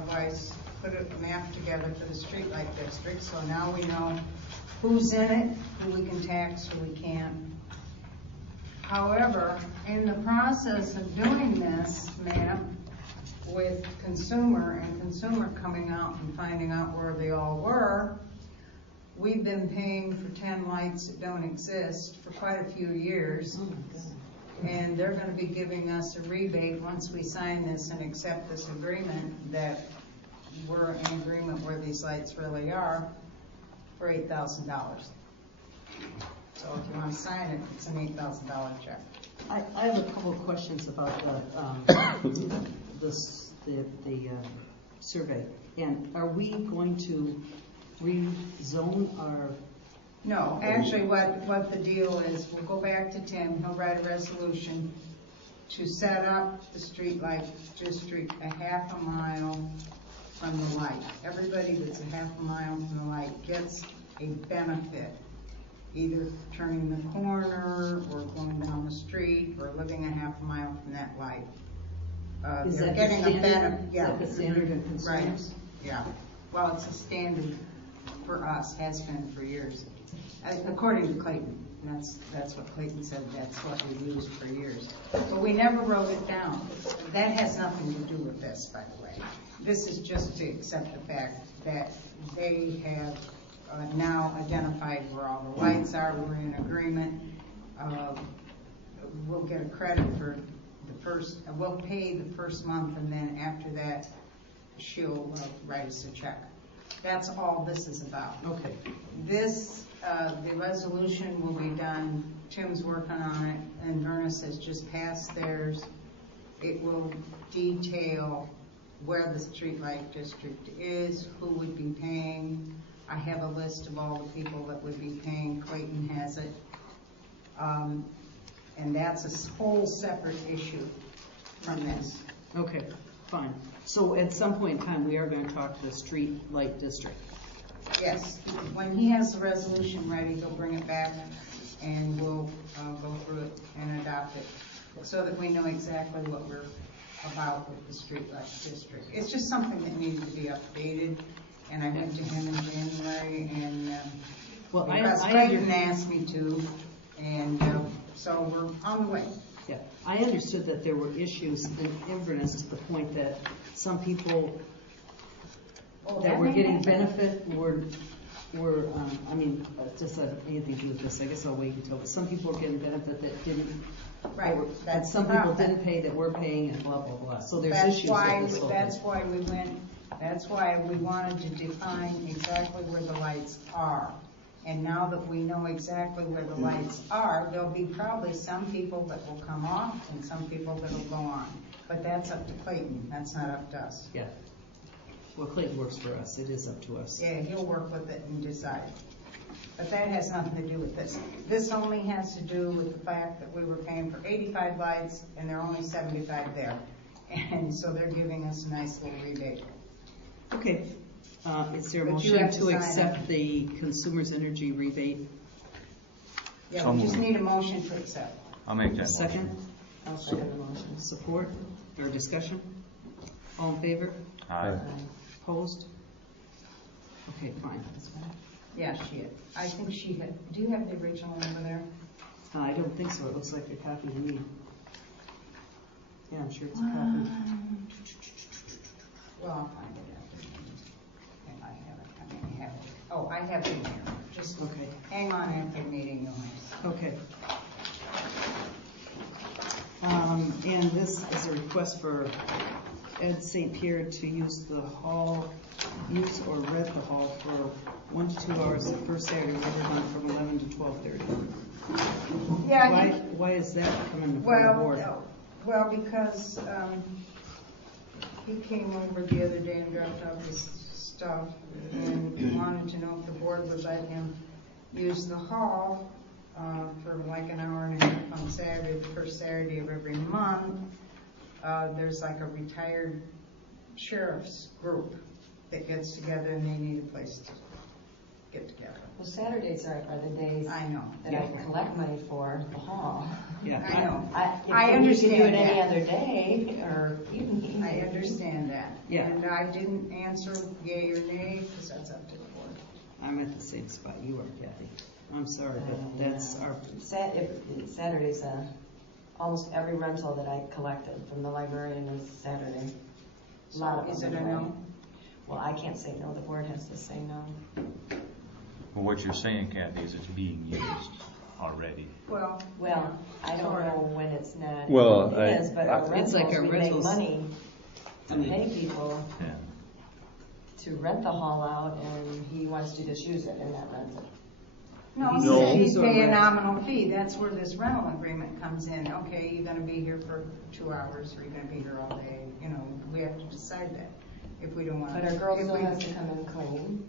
Vice put a map together for the streetlight district, so now we know who's in it, who we can tax, who we can't. However, in the process of doing this map with consumer coming out and finding out where they all were, we've been paying for 10 lights that don't exist for quite a few years. Oh my God. And they're going to be giving us a rebate once we sign this and accept this agreement that we're in agreement where these lights really are for $8,000. So if you want to sign it, it's an $8,000 check. I have a couple of questions about the survey. And are we going to rezone our? No, actually what the deal is, we'll go back to Tim, he'll write a resolution to set up the streetlight district a half a mile from the light. Everybody that's a half a mile from the light gets a benefit, either turning the corner or going down the street or living a half a mile from that light. Is they're that getting the a standard? benefit. Yeah. Is that the standard in consumers? Right. Yeah. Well, it's a standard for us, has been for years. According to Clayton, that's what Clayton said, that's what we used for years. But we never wrote it down. That has nothing to do with this, by the way. This is just to accept the fact that they have now identified where all the lights are, we're in agreement. We'll get a credit for the first, we'll pay the first month, and then after that, she'll write us a check. That's all this is about. Okay. This, the resolution will be done, Tim's working on it, and Ernest has just passed theirs. It will detail where the streetlight district is, who would be paying. I have a list of all the people that would be paying. Clayton has it. And that's a whole separate issue from this. Okay, fine. So at some point in time, we are going to talk to the street light district. Yes, when he has the resolution ready, he'll bring it back and we'll go through it and adopt it so that we know exactly what we're about with the streetlight district. It's just something that needed to be updated, and I went to him in January, and well, Clayton asked me to, and so we're on the way. Yeah, I understood that there were issues in Inverness to the point that some people that were getting benefit were I mean, just anything to do with this. I guess I'll wait until. But some people were getting benefit that didn't. Right. That some people didn't pay that were paying, and blah blah blah. So there's issues with this. That's why we went. That's why we wanted to define exactly where the lights are. And now that we know exactly where the lights are, there'll be probably some people that will come off and some people that will go on. But that's up to Clayton. That's not up to us. Yeah. Well, Clayton works for us. It is up to us. Yeah, he'll work with it and decide. But that has nothing to do with this. This only has to do with the fact that we were paying for 85 lights and there are only 75 there. And so they're giving us a nice little rebate. Okay. Is there a motion to accept the consumer's energy rebate? Yeah, we just need a motion to accept. I'll make that Second? motion. I'll second the motion. Support or discussion? All in favor? Aye. Opposed? Okay, fine. Yeah, she had. I think she had. Do you have the original over there? I don't think so. It looks like a copy to me. Yeah, I'm sure it's a copy. Well, I'll find it after. If I have it. I may have it. Oh, I have it here. Just Okay. hang on after the meeting, you'll have. Okay. And this is a request for Ed St. Pierre to use the hall, use or rent the hall for 1 to 2 hours the first Saturday of every month from 11 to 12:30. Yeah. Why is that coming before the board? Well, because he came over the other day and dropped off his stuff and wanted to know if the board would let him use the hall for like an hour and a half on Saturday, the first Saturday of every month. There's like a retired sheriff's group that gets together and they need a place get together. Well, Saturdays are the days I know. that I collect money for the hall. Yeah. I know. I understand. You can do it that. any other day or evening. I understand that. Yeah. And I didn't answer yea or nay, because that's up to the board. I'm at the same spot you are, Kathy. I'm sorry, but that's our, Saturdays, almost every rental that I collected from the librarian is Saturday. A lot of Is them it a anyway. no? Well, I can't say no, the board has to say no. Well, what you're saying, Kathy, is it's being used already. Well, I don't know when it's not. Well, It is, but our it's like rentals, our we make rentals. money to pay people Yeah. to rent the hall out, and he wants to just use it and not rent it. no, he No. said he'd He's pay a already- nominal fee. That's where this rental agreement comes in. Okay, you're gonna be here for 2 hours, or you're gonna be here all day. You know, we have to decide that if we don't want. But our girl still has to come and clean.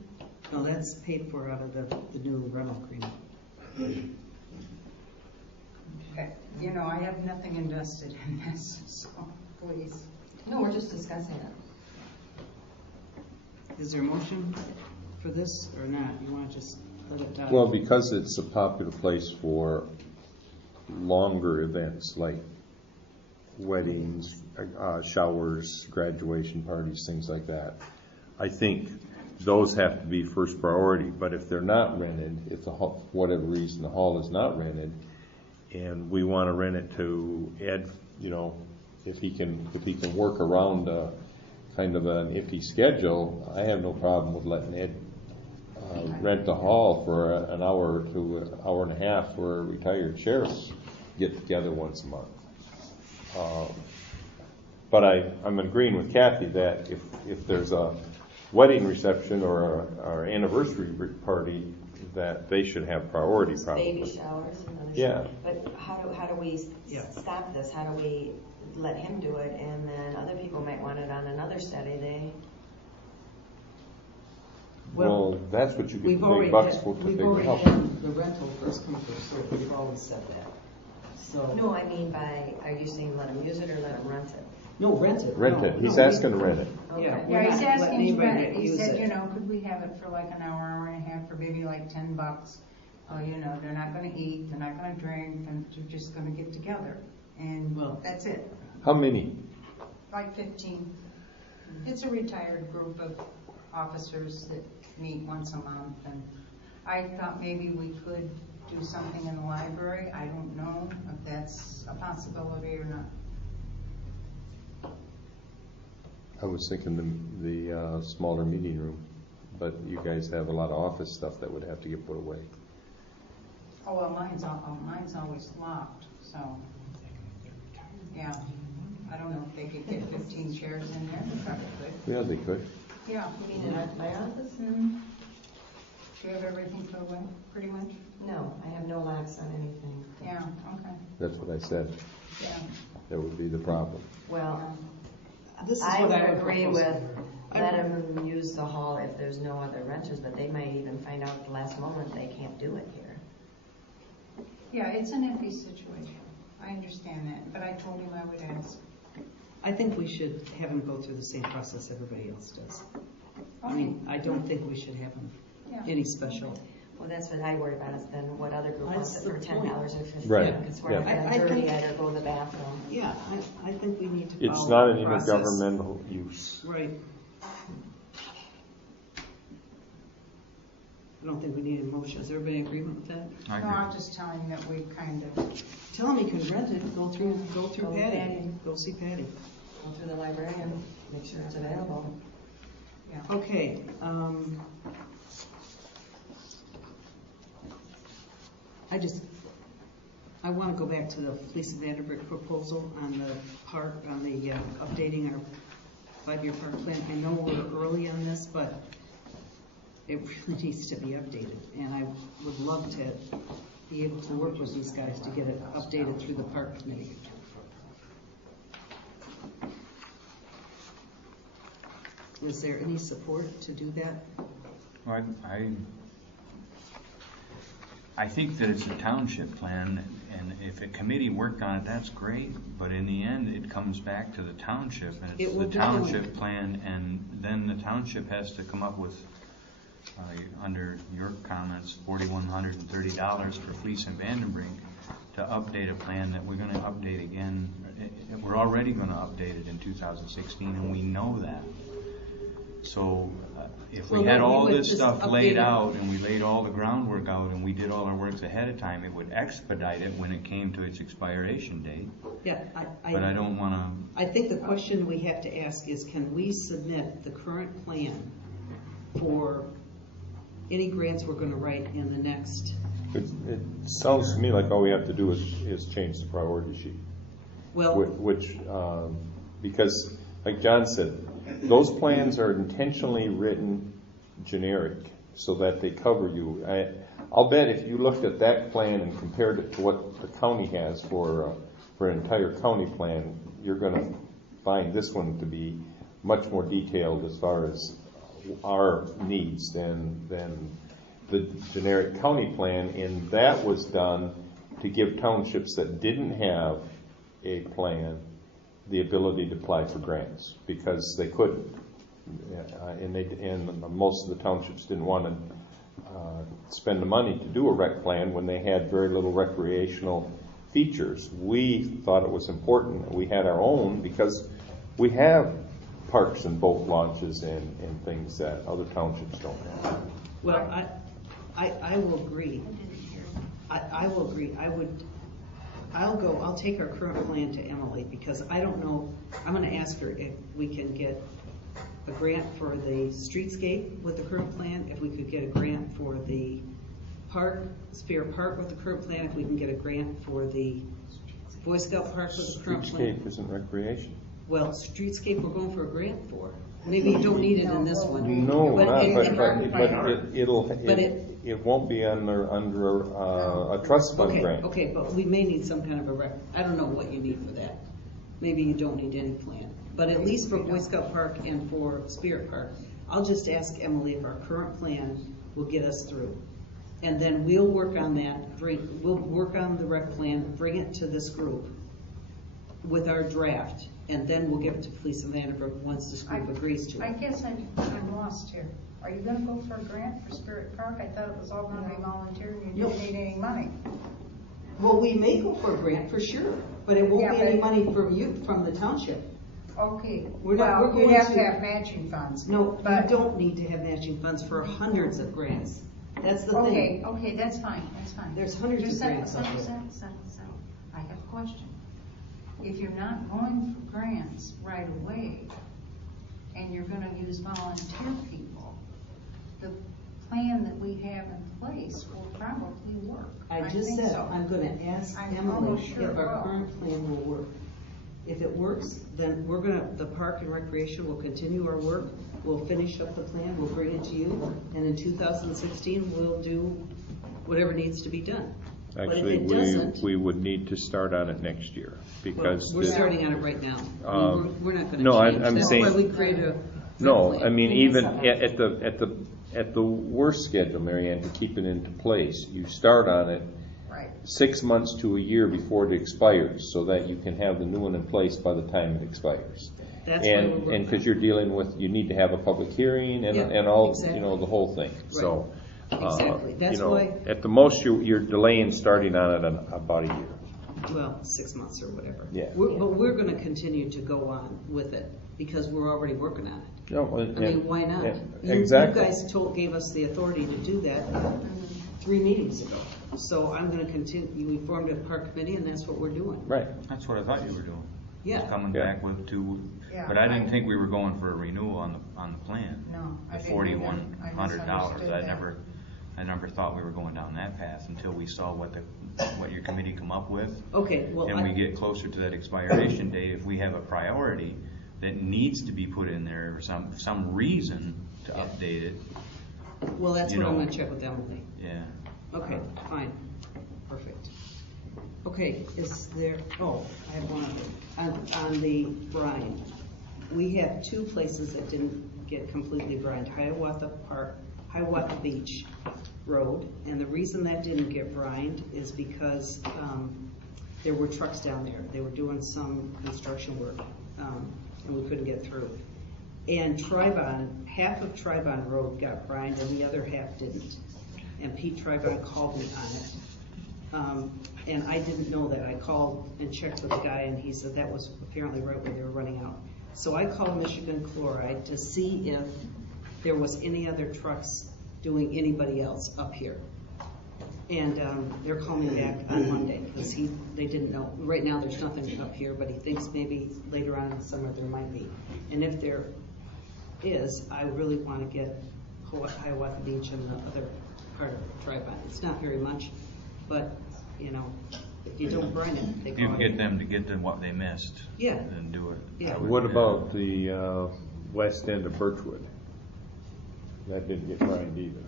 no, that's paid for out of the new rental agreement. Okay. You know, I have nothing invested in this, so please. No, we're just discussing it. Is there a motion for this or not? You want to just let it die? Well, because it's a popular place for longer events like weddings, showers, graduation parties, things like that, I think those have to be first priority. But if they're not rented, if the hall, for whatever reason the hall is not rented, and we want to rent it to Ed, you know, if he can work around kind of an iffy schedule, I have no problem with letting Ed rent the hall for an hour to an hour and a half where retired sheriffs get together once a month. But I'm agreeing with Kathy that if there's a wedding reception or anniversary party, that they should have priority probably. Baby showers and other Yeah. stuff. But how do we stop this? How do we let him do it, and then other people might want it on another Saturday? Well, that's what you get We've the already big bucks had, for to we've figure already out. had the rental first come first served. We've always said that. So No, I mean are you saying let him use it or let him rent it? no, rent it. Rent No, it. He's no, asking to rent it. Yeah, Okay. we're Yeah, he's not asking letting to rent anybody it. He use said, it. you know, could we have it for like an hour, hour and a half for maybe like $10? You know, they're not gonna eat, they're not gonna drink, and they're just gonna get together. And Well- that's it. How many? Like 15. It's a retired group of officers that meet once a month, and I thought maybe we could do something in the library. I don't know if that's a possibility or not. I was thinking the smaller meeting room, but you guys have a lot of office stuff that would have to get put away. Oh, well, mine's always locked, so, yeah. I don't know if they could get 15 chairs in there. They probably could. Yeah, they could. Yeah. You mean in my office? Mm-hmm. Do you have everything put away, pretty much? No, I have no locks on anything. Yeah, okay, That's what I said. yeah. That would be the problem. Well, This is I what would I would agree propose. with let him use the hall if there's no other renters, but they might even find out at the last moment they can't do it here. Yeah, it's an iffy situation. I understand that, but I told him I would ask. I think we should have him go through the same process everybody else does. I Okay. mean, I don't think we should have him Yeah. any special. Well, that's what I worry about is then what other group wants That's it for the $10 or $15. Right, Because we're yeah. not I gonna dirty think- it or go to the bathroom. Yeah, I think we need to It's follow not an the process. intergovernmental use. Right. I don't think we need a motion. Is everybody in agreement with that? I No, agree. I'm just telling him that we kind of, Tell him he can rent it, go through Go Patty. Patty. Go see Patty. Go through the library and make sure it's available. yeah. Okay, I want to go back to the Felicia Vanderbrick proposal on the park, on the updating our 5-year park plan. I know we're early on this, but it really needs to be updated. And I would love to be able to work with these guys to get it updated through the park committee. Is there any support to do that? Well, I think that it's a township plan, and if a committee worked on it, that's great, but in the end, it comes back to the township, and It it's will the be township plan, and then the township has to come up with under your comments, $4,130 for Fleece and Vandenbrink to update a plan that we're gonna update again. We're already gonna update it in 2016, and we know that. So if we Well, had then all we would this just stuff update laid it. out and we laid all the groundwork out and we did all our works ahead of time, it would expedite it when it came to its expiration date. Yeah, But I don't wanna, I think the question we have to ask is, can we submit the current plan for any grants we're gonna write in the next, It sounds to me like all we have to do is change the priority sheet. well, Which, because, like John said, those plans are intentionally written generic so that they cover you. I'll bet if you looked at that plan and compared it to what the county has for an entire county plan, you're going to find this one to be much more detailed as far as our needs than the generic county plan, and that was done to give townships that didn't have a plan the ability to apply for grants because they couldn't, and most of the townships didn't want to spend the money to do a rec plan when they had very little recreational features. We thought it was important that we had our own because we have parks and boat launches and things that other townships don't have. well, I will agree. I will agree. I'll take our current plan to Emily because I don't know, I'm gonna ask her if we can get a grant for the streetscape with the current plan, if we could get a grant for the park, Spear Park with the current plan, if we can get a grant for the Boy Scout Park with the current plan. Streetscape isn't recreation. Well, streetscape we're going for a grant for. Maybe you don't need it in this one. No, But not, it- but it won't be under a trust fund Okay, grant. okay, but we may need some kind of I don't know what you need for that. Maybe you don't need any plan. But at least for Boy Scout Park and for Spirit Park, I'll just ask Emily if our current plan will get us through. And then we'll work on that, we'll work on the rec plan, bring it to this group with our draft, and then we'll give it to Police and Vanderbilt once this group agrees to I it. guess I'm lost here. Are you gonna go for a grant for Spirit Park? I thought it was all gonna be volunteer and you didn't need any money. Well, we may go for a grant for sure, but it won't Yeah, be any but- money from you, from the township. Okay, We're well, going we have to- to have matching funds. No, but you don't need to have matching funds for hundreds of grants. That's the thing. Okay, that's fine, that's fine. There's hundreds Just of grants out there. settle. I have a question. If you're not going for grants right away, and you're gonna use volunteer people, the plan that we have in place will probably work. I just think said, so. I'm gonna ask I'm Emily almost sure if it our will. current plan will work. If it works, then the Park and Recreation will continue our work. We'll finish up the plan, we'll bring it to you, and in 2016, we'll do whatever needs to be done. But if Actually, it doesn't, we would need to start on it next year because. we're starting on it right now. We're not gonna no, change. I'm That's saying- why we created a. No, plan. I mean, even at the worst schedule, MaryAnne, to keep it into place, you start on it Right. 6 months to a year before it expires, so that you can have the new one in place by the time it expires. That's why we're And working because you're dealing with, you need to have a public hearing and Yeah, and all, exactly. the whole thing. So, Exactly. That's why- at the most, you're delaying starting on it about a year. Well, 6 months or whatever. Yeah. But we're gonna continue to go on with it because we're already working on it. No, I mean, why not? Exactly. You guys gave us the authority to do that 3 meetings ago. So I'm gonna continue, we formed a park committee and that's what we're doing. Right. that's what I thought you were doing. Yeah. Coming Yeah. back with two, Yeah, but I didn't think we were going for a renewal on the plan. No, I The didn't either. $4,100. I I never thought we were going down that path until we saw what your committee come up with. Okay, well, And we get closer to that expiration date, if we have a priority that needs to be put in there or some reason to update it, well, that's you what I'm know. gonna check with Emily. yeah. Okay, fine, perfect. Okay, is there, I have one other. On the brine, we have 2 places that didn't get completely brined. Hiawatha Beach Road, and the reason that didn't get brined is because there were trucks down there. They were doing some construction work, and we couldn't get through. And Tribon, half of Tribon Road got brined and the other half didn't. And Pete Tribon called me on it. And I didn't know that. I called and checked with the guy and he said that was apparently right where they were running out. So I called Michigan Chloride to see if there was any other trucks doing anybody else up here. And they're calling me back on Monday because they didn't know. Right now there's nothing up here, but he thinks maybe later on in the summer there might be. And if there is, I really want to get Hiawatha Beach and the other part of Tribon. It's not very much, but you know, if you don't brine it, they If you call get it. them to get to what they missed, Yeah. then do it. Yeah. I would What do that. about the west end of Birchwood? That didn't get brined either.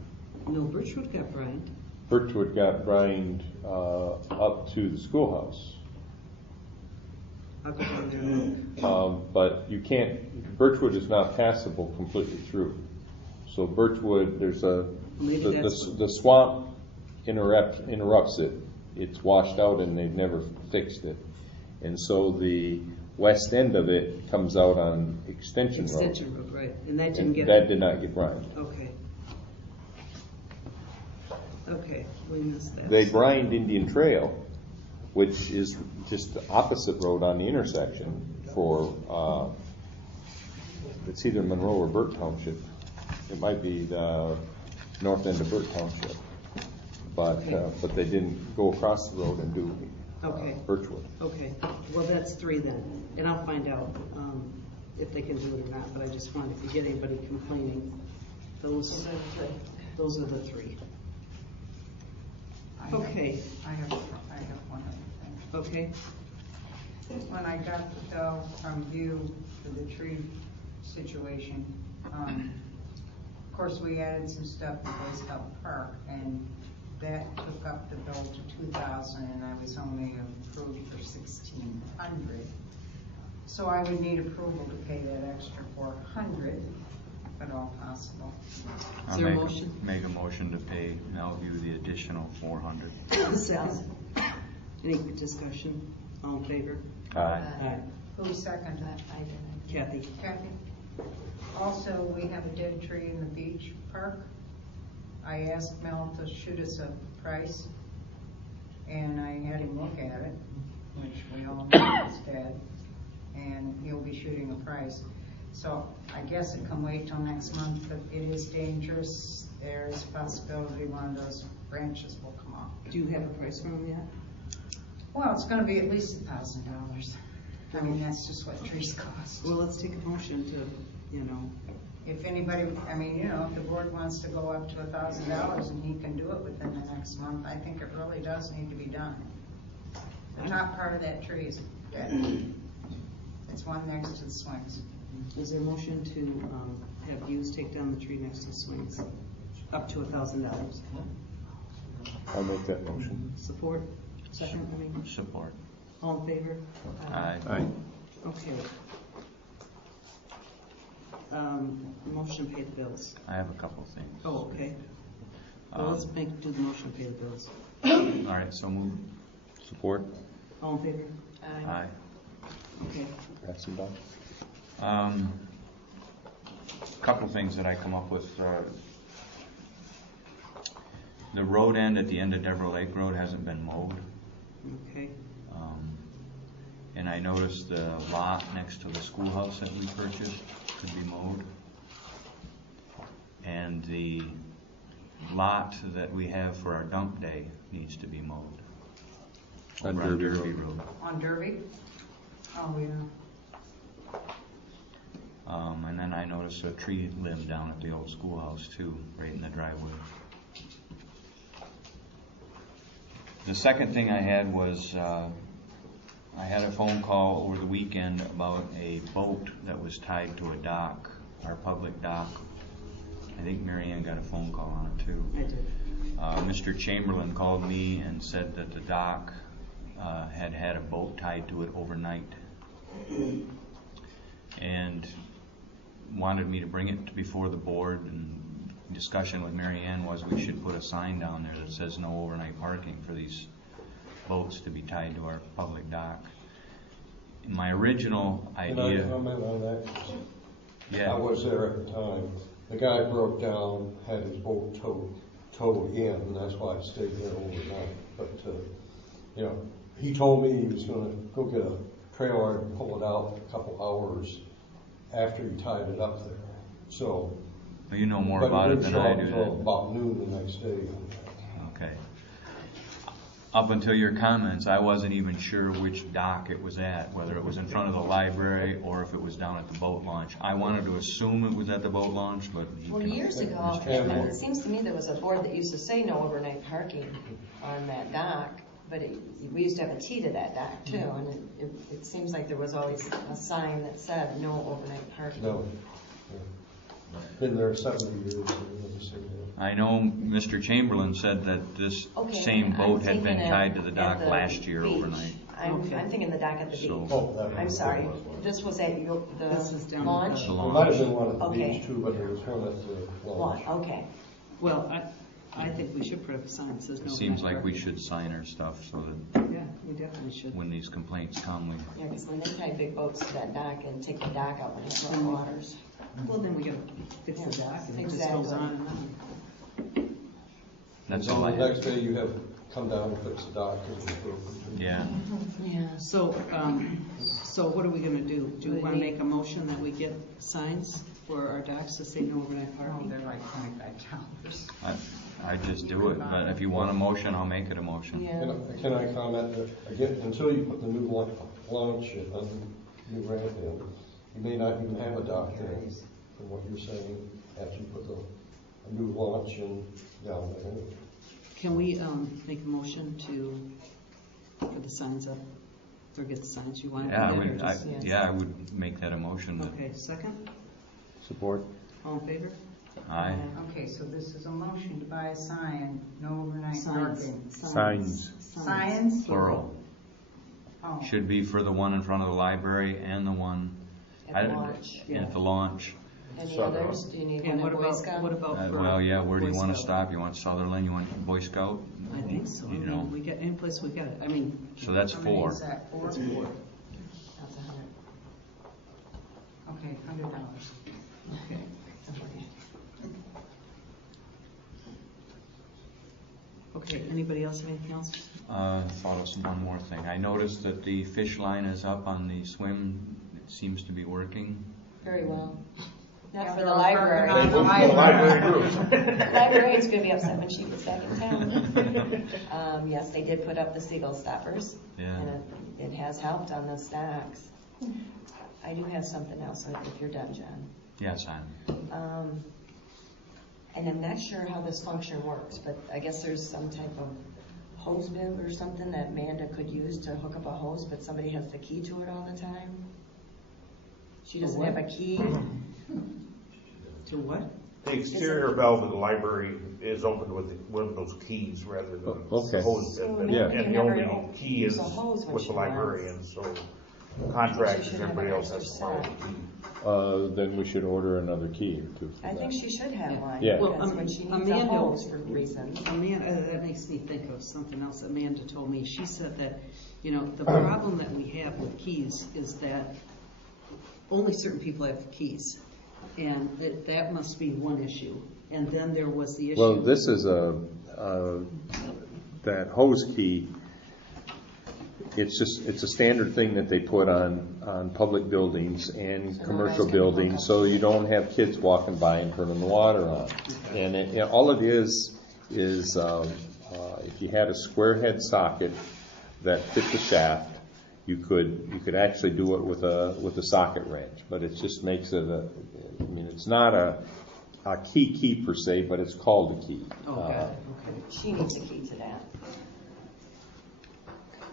No, Birchwood got brined. Birchwood got brined up to the schoolhouse. I'll go down there. But you can't, Birchwood is not passable completely through. So Birchwood, there's Maybe that's the swamp interrupts it. It's washed out and they've never fixed it. And so the west end of it comes out on Extension Road. Extension Road, right. And that didn't And get. that did not get brined. Okay. Okay, we missed that. They brined Indian Trail, which is just the opposite road on the intersection for, it's either Monroe or Burt Township. It might be the north end of Burt Township. But they didn't go across the road and do Okay. Birchwood. Okay, well, that's 3 then, and I'll find out if they can do it or not, but I just wanted to get anybody complaining. Those are the 3. Okay. I have one other thing. Okay, When I got the bill from View for the tree situation, of course, we added some stuff in Boy Scout Park, and that took up the bill to $2,000, and I was only approved for $1,600. So I would need approval to pay that extra $400, if at all possible. Is there a motion? Make a motion to pay Melview the additional $400. second. Any discussion? All in favor? Aye. Aye. Who seconded that? I didn't. Kathy? Kathy? Also, we have a dead tree in the beach park. I asked Mel to shoot us a price, and I had him look at it, which we all know is dead, and he'll be shooting a price. So I guess it can wait till next month, but it is dangerous. There is a possibility one of those branches will come off. Do you have a price for them yet? Well, it's gonna be at least $1,000. I mean, that's just what trees cost. Well, let's take a motion to, If anybody, I mean, if the board wants to go up to $1,000 and he can do it within the next month, I think it really does need to be done. The top part of that tree is dead. It's one next to the swings. is there a motion to have Hughes take down the tree next to the swings? Up to $1,000. I'll make that motion. Support? Second, I mean, Support. all in favor? Aye. Aye. Okay. Motion to pay the bills. I have a couple of things. Oh, okay. Well, let's do the motion to pay the bills. All right, so move. Support. All in favor? Aye. Okay. Pass them down. Couple things that I come up with. The road end at the end of Deborah Lake Road hasn't been mowed. Okay. And I noticed the lot next to the schoolhouse that we purchased could be mowed. And the lot that we have for our dump day needs to be mowed. On Over Derby Road. On Derby? Oh, yeah. And then I noticed a tree limb down at the old schoolhouse too, right in the driveway. The second thing I had was, I had a phone call over the weekend about a boat that was tied to a dock, our public dock. I think MaryAnne got a phone call on it too. I did. Mr. Chamberlain called me and said that the dock had a boat tied to it overnight and wanted me to bring it before the board. And discussion with MaryAnne was we should put a sign down there that says no overnight parking for these boats to be tied to our public dock. My original idea. Can I comment on that? Yeah. I was there at the time. The guy broke down, had his boat towed in, and that's why I stayed there overnight. But, you know, he told me he was gonna go get a trailer and pull it out a couple hours after he tied it up there. So. Well, you know more but about he it didn't than I show up do. until about noon the next day. Okay. Up until your comments, I wasn't even sure which dock it was at, whether it was in front of the library or if it was down at the boat launch. I wanted to assume it was at the boat launch, but Well, years ago, it seems to me there was a board that used to say no overnight parking on that dock, but we used to have a T to that dock too, and it seems like there was always a sign that said no overnight parking. No. Been there 70 years. And never seen it. I know Mr. Chamberlain said that this Okay, same boat I'm had been thinking tied to the at dock the last year beach. overnight. I'm thinking the dock at the beach. So- Oh, that I'm was- sorry. This was at This is the down launch? at The There might have been launch. one at the Okay. beach too, but there was one at the launch. Okay. Well, I think we should put up a sign that says no. It seems overnight like we parking. should sign our stuff so that Yeah, we definitely should. when these complaints come, we, Yeah, because when they tie big boats to that dock and take the dock out when it's low waters. Well, then we gotta fix the dock and it just Exactly. goes on and on. that's And all I then the next have. day you have come down and fix the dock. And Yeah. Yeah. So what are we gonna do? Do we wanna make a motion that we get signs for our docks to say no overnight Oh, parking? they're like $25. I just do it, but if you want a motion, I'll make it a motion. Yeah. Can I comment that, again, until you put the new launch in, new ramp in, you may not even have a dock there, from what you're saying, after you put a new launch in down there. Can we, make a motion to put the signs up? Or get the signs you want? Yeah, or just- I would make that a motion. Okay, second? Support? All in favor? Aye. Okay, so this is a motion to buy a sign, no overnight Signs. parking. Signs. Signs? Plural. Oh, Should be for the one in front of the library and the one At the launch. at the launch. Any others? Do you need And one what at Boy Scout? about for? Well, yeah, where do you Boy want to Scout? stop? You want Sutherland, you want Boy Scout? I think so. I You mean, know. we get, any place we got it. I mean, So that's how many 4. is that, 4? it's 4. That's 100. Okay, $100. Okay. Okay, anybody else have anything else? Thought of one more thing. I noticed that the fish line is up on the swim. It seems to be working. Very well. Not Yeah, for they're the all library. working on the library. The librarian's gonna be upset when she gets back in town. Yes, they did put up the seagull stoppers. Yeah. And it has helped on the stacks. I do have something else, if you're done, John. Yes, I'm. And I'm not sure how this function works, but I guess there's some type of hose bib or something that Amanda could use to hook up a hose, but somebody has the key to it all the time. She doesn't have a key. To what? The exterior valve of the library is opened with one of those keys rather than Okay. the hose. So And Yeah. and the only key is Use a hose when with she the librarian, wants. so contractors, She should have everybody an else has extra to follow set. the key. Then we should order another key or two for I think that. she should have one. Yeah. Well, Because when she needs a Amanda- hose for reasons. Amanda, that makes me think of something else Amanda told me. She said that, the problem that we have with keys is that only certain people have keys. And that must be one issue. And then there was the issue. Well, this is that hose key, it's a standard thing that they put on public buildings and So commercial nobody's gonna hook buildings, up so to you don't have kids walking by and turning the water on. And all it is if you had a square head socket that fit the shaft, you could actually do it with a socket wrench, but it just makes it it's not a key per se, but it's called a key. Okay. She needs a key to that.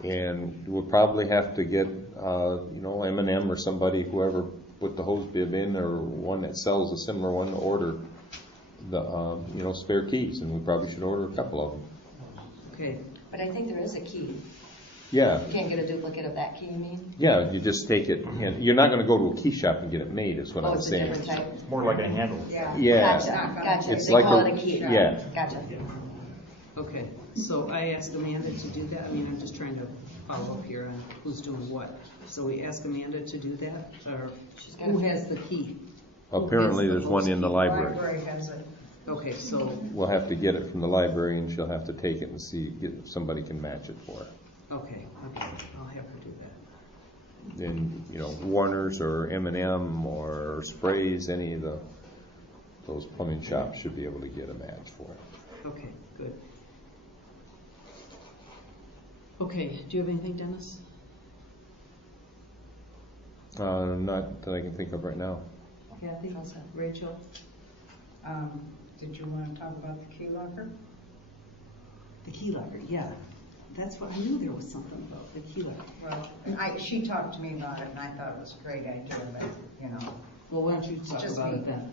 And we'll probably have to get, M&M or somebody, whoever put the hose bib in, or one that sells a similar one, to order the, spare keys, and we probably should order a couple of them. Okay. But I think there is a key. Yeah, You can't get a duplicate of that key, you mean? yeah, you just take it, and you're not gonna go to a key shop and get it made, is what Oh, I'm it's a saying. different type. It's more like a handle. Yeah. Yeah. Gotcha. It's They like call a- it a key. yeah. Gotcha. Okay, so I asked Amanda to do that. I'm just trying to follow up here on who's doing what. So we asked Amanda to do that, or She's gotta who fit- has the key? Apparently, there's one in the library. Library has it. Okay, so, We'll have to get it from the library, and she'll have to take it and see if somebody can match it for her. okay, I'll have her do that. Then, Warner's or M&M or Sprays, any of those plumbing shops should be able to get a match for it. Okay, good. Okay, do you have anything, Dennis? Not that I can think of right now. Kathy? Rachel? Did you want to talk about the key locker? The key locker, yeah. That's what, I knew there was something about the key locker. Well, she talked to me about it, and I thought it was a great idea, but, Well, why don't you talk just about me. it then?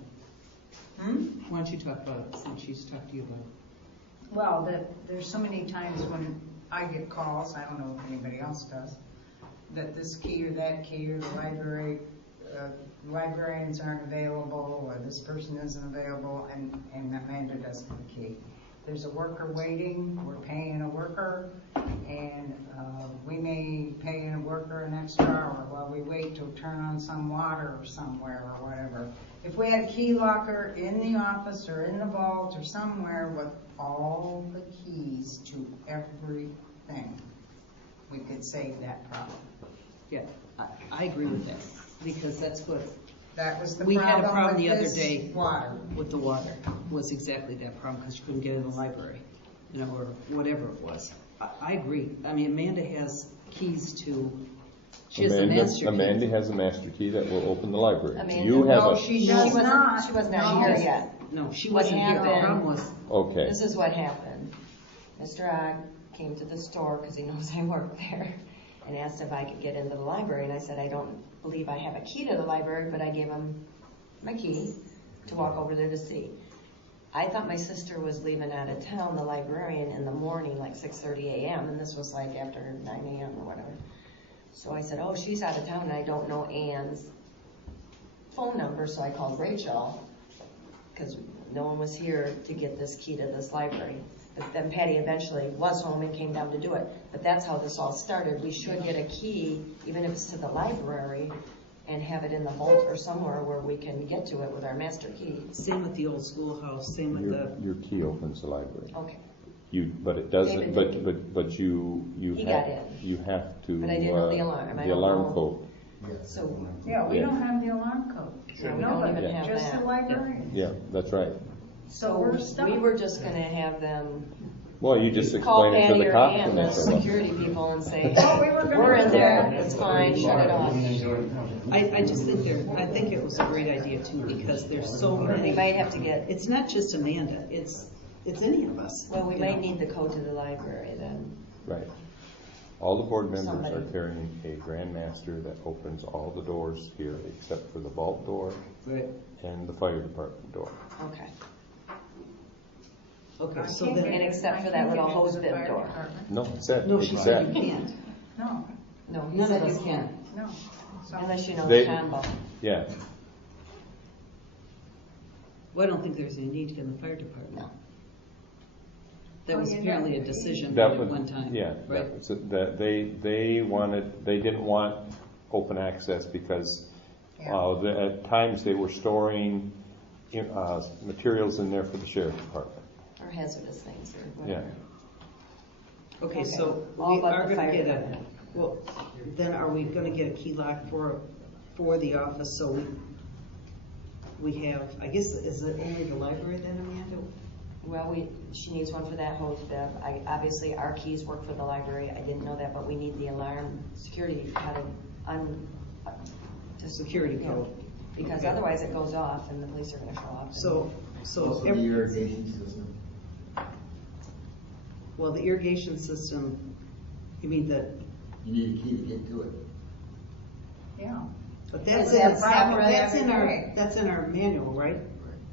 Why don't you talk about it since she's talked to you about it? Well, there's so many times when I get calls, I don't know if anybody else does, that this key or that key or the librarians aren't available, or this person isn't available, and Amanda doesn't have a key. There's a worker waiting, we're paying a worker, and we may pay a worker an extra hour while we wait to turn on some water or somewhere or whatever. If we had a key locker in the office or in the vault or somewhere with all the keys to everything, we could save that problem. Yeah, I agree with that, because that's what, That was the we had a problem with the other this day water. with the water, was exactly that problem, because you couldn't get in the library, or whatever it was. I agree. I mean, Amanda has keys to, she has the master key. Amanda has a master key that will open the library. Amanda, You have no, a, she does not. She was not here yet. No, she What wasn't here. The happened- problem was, okay. This is what happened. Mr. Ogg came to the store, because he knows I work there, and asked if I could get into the library, and I said, I don't believe I have a key to the library, but I gave him my key to walk over there to see. I thought my sister was leaving out of town, the librarian, in the morning, like 6:30 a.m., and this was like after 9 a.m. or whatever. So I said, oh, she's out of town, and I don't know Ann's phone number, so I called Rachel, because no one was here to get this key to this library. But then Patty eventually was home and came down to do it. But that's how this all started. We should get a key, even if it's to the library, and have it in the vault or somewhere where we can get to it with our master key. same with the old schoolhouse, same with Your key opens the library. Okay. But it doesn't, David but you He have, got in. you have to. But I didn't know the alarm. I The don't alarm know. code. So, Yeah, we Yeah. don't have the alarm code. Yeah, we No, don't but even have just that. the librarian. Yeah, that's right. So we're stuck. we were just gonna have them Well, you just call explain it to Patty the or cops Ann, and the they show up. security people, and say, Oh, we were gonna we're in do there, that. it's fine, shut it off. I just think I think it was a great idea too, because there's so We many. might have to get, It's not just Amanda, it's any of us. well, we you might know. need the code to the library then. Right. All the board members Somebody. are carrying a grandmaster that opens all the doors here except for the vault door Right. and the fire department door. Okay. Okay, I so can't then, get- And except I for can't that get little into hose the bib fire door. department. No, it said, no, it she said. said you can't. No, No, he None of said us you can. can't, no. So- unless you know They- the combo. Yeah, Well, I don't think there's any need to get in the fire department. No. That was Oh, yeah, apparently a that- decision that made was, at one time. yeah, Right. that was it. That they didn't want open access because Yeah. at times they were storing materials in there for the sheriff's department. Or hazardous things or Yeah. whatever. Okay, Okay. so All we but are the gonna fire get department. well, then are we gonna get a key lock for the office, so we have, I guess, is it only the library then, Amanda? Well, she needs one for that hose bib. Obviously, our keys work for the library. I didn't know that, but we need the alarm security, how to Security yeah. code. Because Okay. otherwise it goes off and the police are gonna show up. So Also the irrigation system. well, the irrigation system, you mean You need a key to get to it. Yeah. but that's Is in, that separate? that's in our manual, right?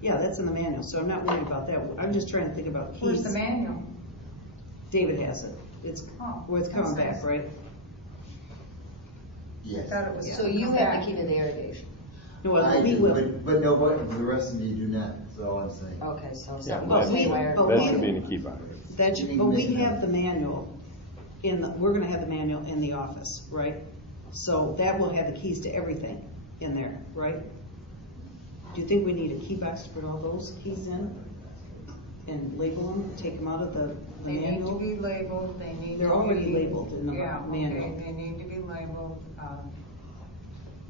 Yeah, that's in the manual, so I'm not worried about that. I'm just trying to think about keys. Where's the manual? David has it. It's, Oh, well, it's coming that's back, nice. right? Yes. Thought it was. So you have the key to the irrigation. No, I we do, will. but no, but the rest of you do not, that's all I'm saying. Okay, so Yeah, something But goes we- anywhere. but That we- should be in the key box. But we have the manual we're gonna have the manual in the office, right? So that will have the keys to everything in there, right? Do you think we need a key box to put all those keys in? And label them, take them out of the They need to manual? be labeled, they need to be. They're already labeled in the Yeah, manual. okay, they need to be labeled.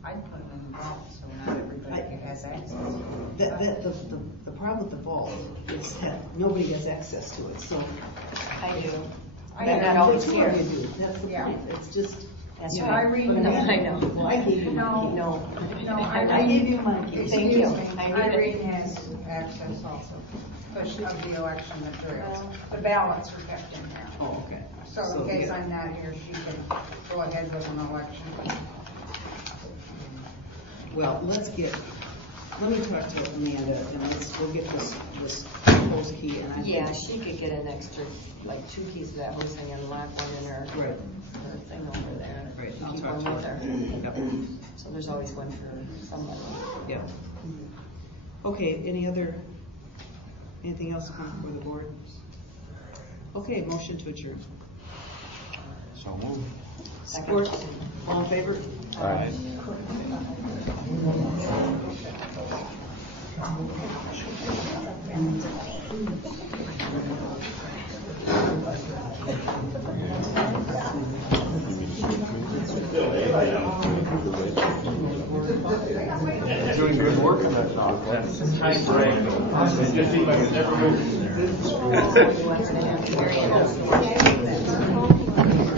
I'd put them in the vault, so not everybody has access. The problem with the vault is that nobody has access to it, so. I do. I They're do. not always Which here. one you do? That's the Yeah. point, it's just. That's you right. know, I read but No, that. I know. Well, I gave you my No. key. No, I gave you my key. Thank you. Excuse me, I need it. Irene has access also, because of the election materials. The ballots are kept in there. Oh, okay. So in case yeah. I'm not here, she can go ahead with an election. Well, let me talk to Amanda, and we'll get this post key, and I think. Yeah, she could get an extra, like 2 keys of that whole thing and lock one in her, Right. her thing over there. Right, I'll Keep talk one to with her. her. Yep. So there's always one for somebody. Yeah. Okay, anything else come for the board? Okay, motion to adjourn. So move. Support, all in favor? Aye. Doing good work on that dog. That's tight break. It just seems like it's never moving. He wants to have Mary Anne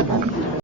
Gale.